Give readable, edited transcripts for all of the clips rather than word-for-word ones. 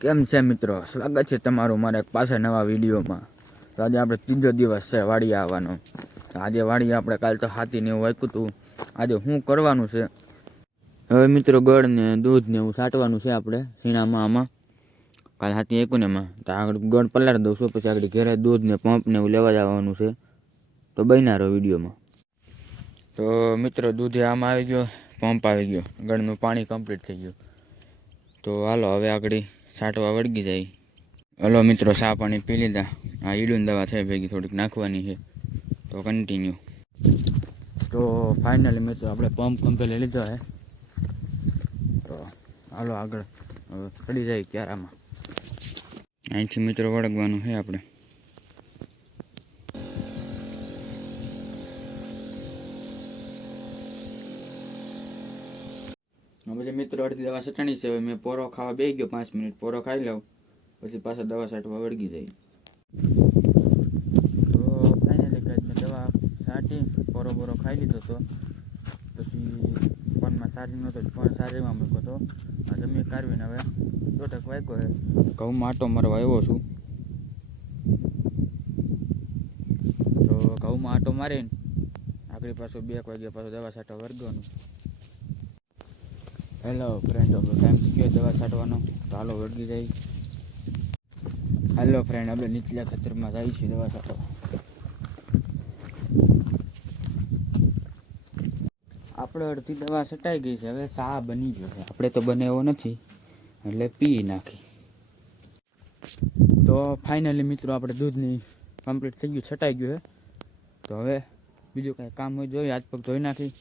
કેમ છે મિત્રો, સ્વાગત છે તમારું મારા એક પાછા નવા વિડીયોમાં। તો આજે આપણે ત્રીજો દિવસ છે વાડી આવવાનો। આજે વાડી આપણે કાલ તો હાથી ને એવું વાંચ્યું હતું, આજે શું કરવાનું છે હવે મિત્રો, ગળ ને દૂધ ને એવું છાંટવાનું છે આપણે સીણામાં। આમાં કાલ હાથી આપ્યું ને એમાં તો આગળ ગળ પલાળી દઉં છું, પછી આગળ ઘેરે દૂધ ને પંપ ને એવું લેવા જવાનું છે। તો બન્યા રહો વિડીયોમાં। તો મિત્રો દૂધ આમાં આવી ગયો, પંપ આવી ગયો, ગળનું પાણી કમ્પ્લીટ થઈ ગયું। તો હાલો હવે આગળ છાંટવા વળગી જાય। હલો મિત્રો, ચા પાણી પી લીધા। આ ઈડુની દવા છે ભેગી થોડીક નાખવાની છે, તો કન્ટિન્યુ। તો ફાઇનલી મિત્રો આપણે પંપ કંપે લઈ લીધો છે। તો હાલો આગળ હવે ચડી જાય ક્યારામાં। અહીંથી મિત્રો વળગવાનું છે આપણે। પછી મિત્રો અડધી દવા છટાણી છે। હવે મેં પોરો ખાવા બેસી ગયો, 5 મિનિટ પોરો ખાઈ લઉં, પછી પાછા દવા છાંટવા વળગી જાય। તો ફાઇનલી ગાઈસ મેં દવા છાંટી, પોરો ખાઈ લીધો હતો। પછી ફોનમાં ચાર્જિંગ નહોતો, ફોન ચાર્જિંગમાં મૂક્યો હતો। આ જમી કાઢવીને હવે 2 વાગ્યો છે, ઘઉંમાં આટો મારવા આવ્યો છું। તો ઘઉંમાં આટો મારીને આગળ પાછું 2 વાગ્યા પાછું દવા છાંટવા વળગવાનું। હેલો ફ્રેન્ડ, ટાઈમ થઈ ગયો દવા છાંટવાનો, તો હાલો વળગી જાય। હેલો ફ્રેન્ડ, આપણે નીચલા ખેતરમાં જઈએ છીએ દવા છાંટવા। આપણે અડધી દવા છટાઈ ગઈ છે, હવે ચા બની ગયો છે। આપણે તો બને એવો નથી એટલે પી નાખી। તો ફાઇનલી મિત્રો આપણે દૂધની કમ્પ્લીટ થઈ ગયું, છટાઈ ગયું છે। તો હવે બીજું કાંઈ કામ હોય જોઈએ, હાથ પગ ધોઈ નાખી।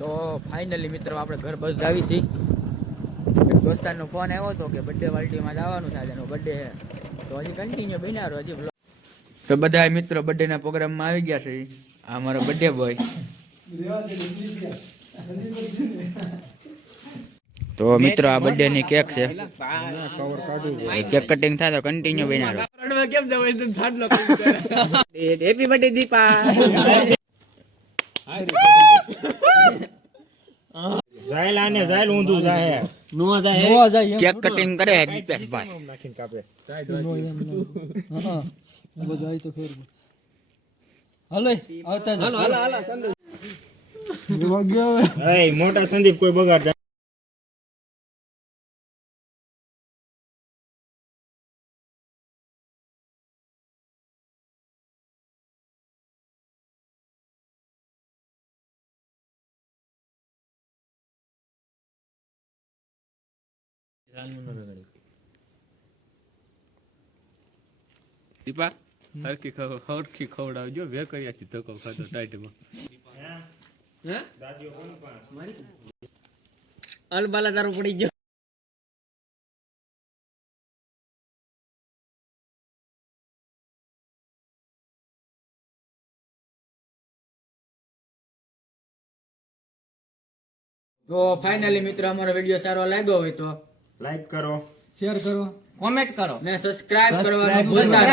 તો ફાઇનલી મિત્રો આપણે ઘર બસ આવી છીએ। એક દોસ્તારનો ફોન આવ્યો હતો કે બર્થડે પાર્ટીમાં જવાનું છે, આજનો બર્થડે છે, તો હજી કન્ટિન્યુ બન્યા રહો હજી। તો બધા મિત્રો બર્થડેના પ્રોગ્રામમાં આવી ગયા છે। આ મારો બર્થડે બોય। તો મિત્રો આ બર્થડે ની કેક છે, કેક કટિંગ થાય તો કન્ટિન્યુ બન્યા રહો। Happy birthday Deepa. જાયલ આને જાયલ ઊંધું જાહે નો જાય કેક કટિંગ કરે દીપેશભાઈ। નાખીને કાપે હા બધું આવી તો ખેર હાલે આવતા જ હાલ સંદીપ જોવા ગયો હવે એ મોટા સંદીપ કોઈ બગાડ દીપા હરખી ખવડાવજો, વેકરિયાથી ધક્કો ખાતો ટાઈટમાં। અલબાલા તારો પડી ગયો। તો ફાઇનલી મિત્રો અમારો વિડીયો સારો લાગ્યો હોય તો લાઈક કરો, શેર કરો, કોમેન્ટ કરો ને સબસ્ક્રાઇબ કરવાનું ભૂલતા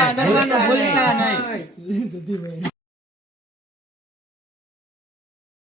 નહીં।